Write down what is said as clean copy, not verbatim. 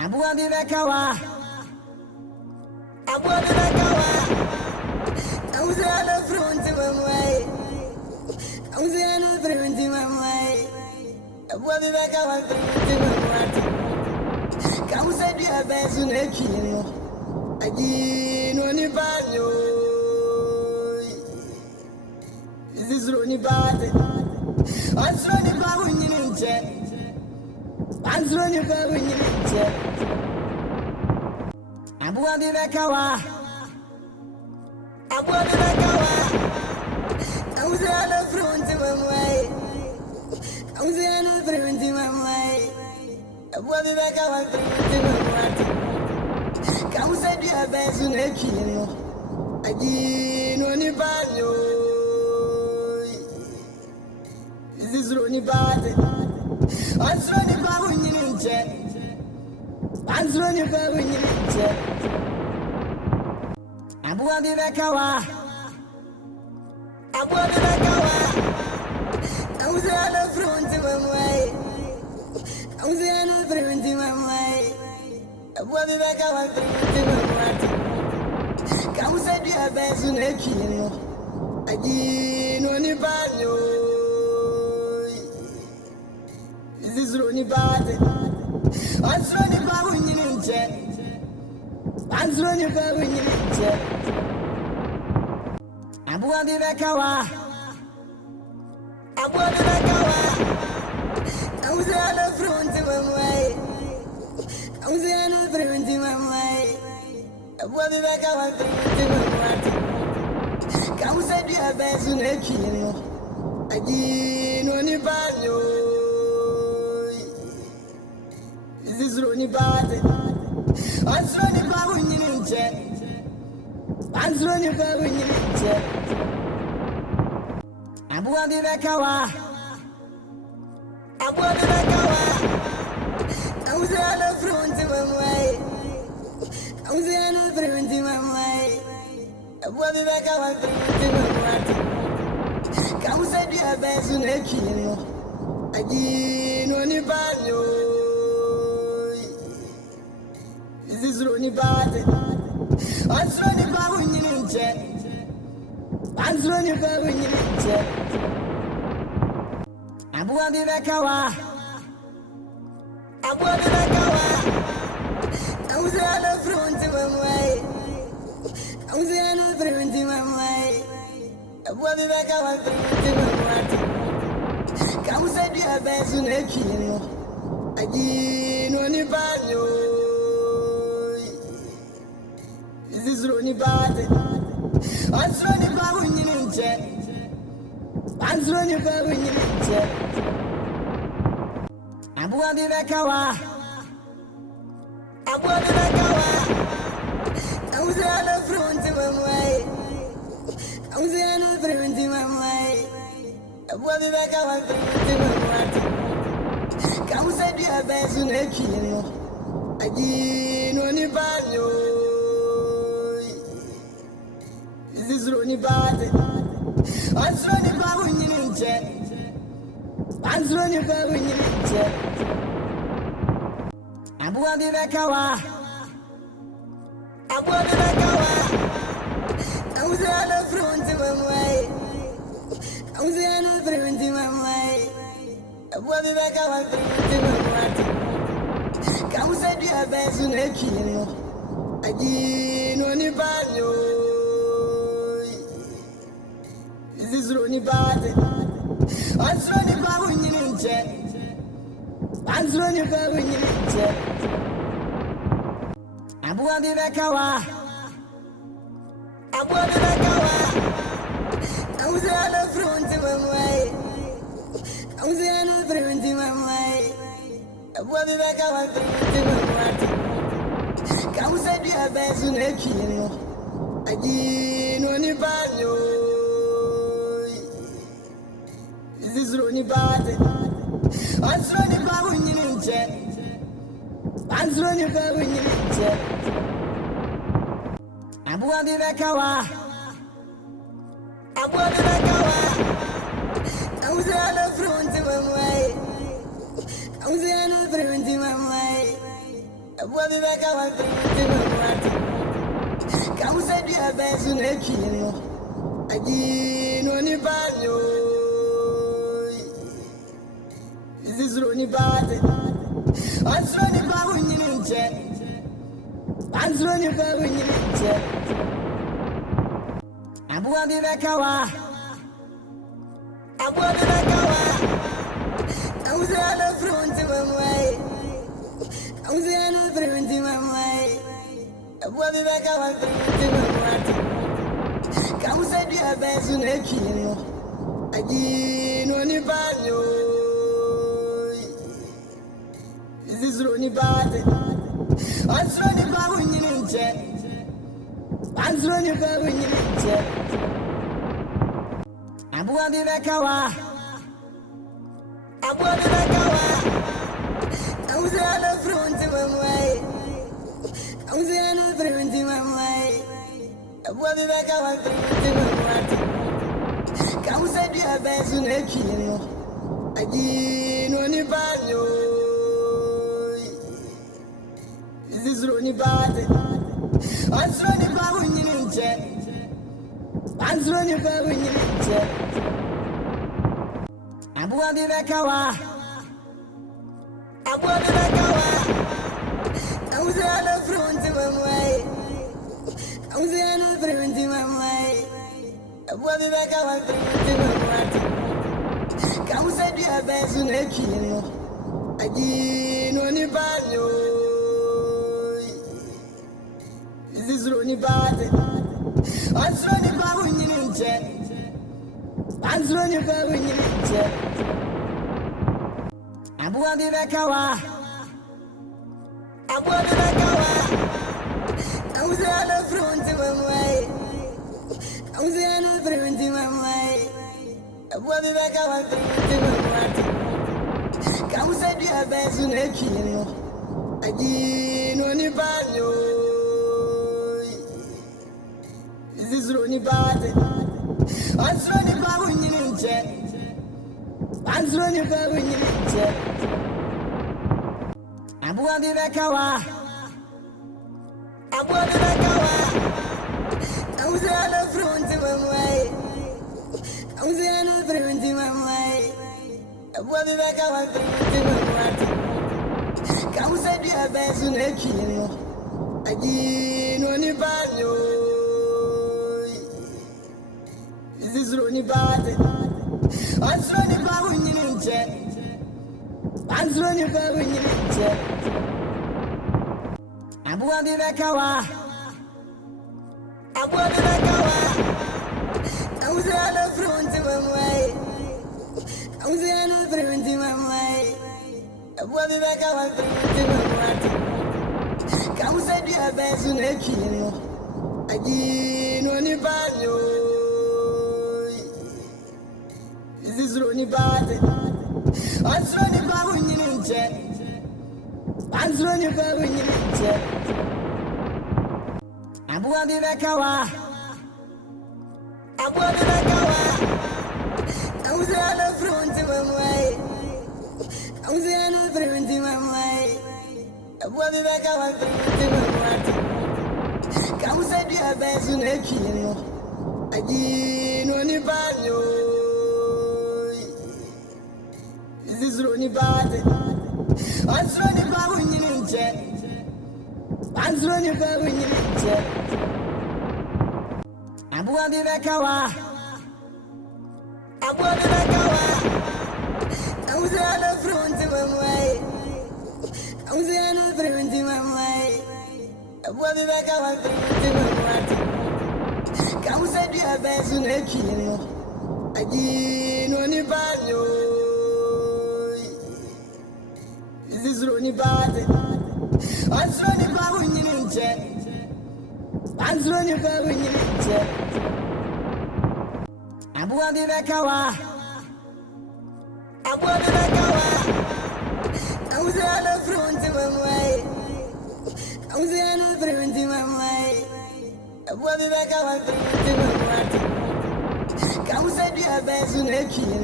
Abu Abibakawa, Abu Abibakawa, I was on the front of my way. I was on the front of my way. Abu Abibakawa, come said you have best in a kilo. Again, only banyo. This is Ronnie Bad. I'm running back when you're in jet. I'm running back when you're in jet. Abu Abibakawa, Abu Abibakawa, I was on the front of my way. I was on the front of my way. Abu Abibakawa, come said you have best in a kilo. Again, only banyo. This is Ronnie Bad. I'm running back when you're in jet. I'm running back when you're in jet. Abu Abibakawa, Abu Abibakawa, I was on the front of my way. I was on the front of my way. Abu Abibakawa, come said you have best in a kilo. Again, only banyo. This is Ronnie Bad. I'm running back when you're in jet. I'm running back when you're in jet. Abu Abibakawa, Abu Abibakawa, I was on the front of my way. I was on the front of my way. Abu Abibakawa, come said you have best in a kilo. Again, only banyo. This is Ronnie Bad. I'm running back when you're in jet. I'm running back when you're in jet. Abu Abibakawa, Abu Abibakawa, I was on the front of my way. I was on the front of my way. Abu Abibakawa, come said you have best in a kilo. Again, only banyo. This is Ronnie Bad. I'm running back when you're in jet. I'm running back when you're in jet. Abu Abibakawa, Abu Abibakawa, I was on the front of my way. I was on the front of my way. Abu Abibakawa, come said you have best in a kilo. Again, only banyo. This is Ronnie Bad. I'm running back when you're in jet. I'm running back when you're in jet. Abu Abibakawa, Abu Abibakawa, I was on the front of my way. I was on the front of my way. Abu Abibakawa, come said you have best in a kilo. Again, only banyo. This is Ronnie Bad. I'm running back when you're in jet. I'm running back when you're in jet. Abu Abibakawa, Abu Abibakawa, I was on the front of my way. I was on the front of my way. Abu Abibakawa, come said you have best in a kilo. Again, only banyo. This is Ronnie Bad. I'm running back when you're in jet. I'm running back when you're in jet. Abu Abibakawa, Abu Abibakawa, I was on the front of my way. I was on the front of my way. Abu Abibakawa, come said you have best in a kilo. Again, only banyo. This is Ronnie Bad. I'm running back when you're in jet. I'm running back when you're in jet. Abu Abibakawa, Abu Abibakawa, I was on the front of my way. I was on the front of my way. Bobi baka wa frente mamati. Kausa dia bezu nekino. Agi no ni banyo. Zizro ni bade. Ansro ni babu nyinje. Ansro ni babu nyinje. Bobi baka wa. Bobi baka wa. Kausa la frente mamai. Kausa la frente mamai. Bobi baka wa frente mamati. Kausa dia bezu nekino. Agi no ni banyo. Zizro ni bade. Ansro ni babu nyinje. Ansro ni babu nyinje. Bobi baka wa. Bobi baka wa. Kausa la frente mamai. Kausa la frente mamai. Bobi baka wa frente mamati. Kausa dia bezu nekino. Agi no ni banyo. Zizro ni bade. Ansro ni babu nyinje. Ansro ni babu nyinje. Bobi baka wa. Bobi baka wa. Kausa la frente mamai. Kausa la frente mamai. Bobi baka wa frente mamati. Kausa dia bezu nekino. Agi no ni banyo. Zizro ni bade. Ansro ni babu nyinje. Ansro ni babu nyinje. Bobi baka wa. Bobi baka wa. Kausa la frente mamai. Kausa la frente mamai. Bobi baka wa frente mamati. Kausa dia bezu nekino. Agi no ni banyo. Zizro ni bade. Ansro ni babu nyinje. Ansro ni babu nyinje. Bobi baka wa. Bobi baka wa. Kausa la frente mamai. Kausa la frente mamai. Bobi baka wa frente mamati. Kausa dia bezu nekino. Agi no ni banyo. Zizro ni bade. Ansro ni babu nyinje. Ansro ni babu nyinje. Bobi baka wa. Bobi baka wa. Kausa la frente mamai. Kausa la frente mamai. Bobi baka wa frente mamati. Kausa dia bezu nekino. Agi no ni banyo. Zizro ni bade. Ansro ni babu nyinje. Ansro ni babu nyinje. Bobi baka wa. Bobi baka wa. Kausa la frente mamai. Kausa la frente mamai. Bobi baka wa frente mamati. Kausa dia bezu nekino. Agi no ni banyo. Zizro ni bade. Ansro ni babu nyinje. Ansro ni babu nyinje. Bobi baka wa. Bobi baka wa. Kausa la frente mamai. Kausa la frente mamai. Bobi baka wa frente mamati. Kausa dia bezu nekino. Agi no ni banyo. Zizro ni bade. Ansro ni babu nyinje. Ansro ni babu nyinje. Bobi baka wa. Bobi baka wa. Kausa la frente mamai. Kausa la frente mamai. Bobi baka wa frente mamati. Kausa dia bezu nekino.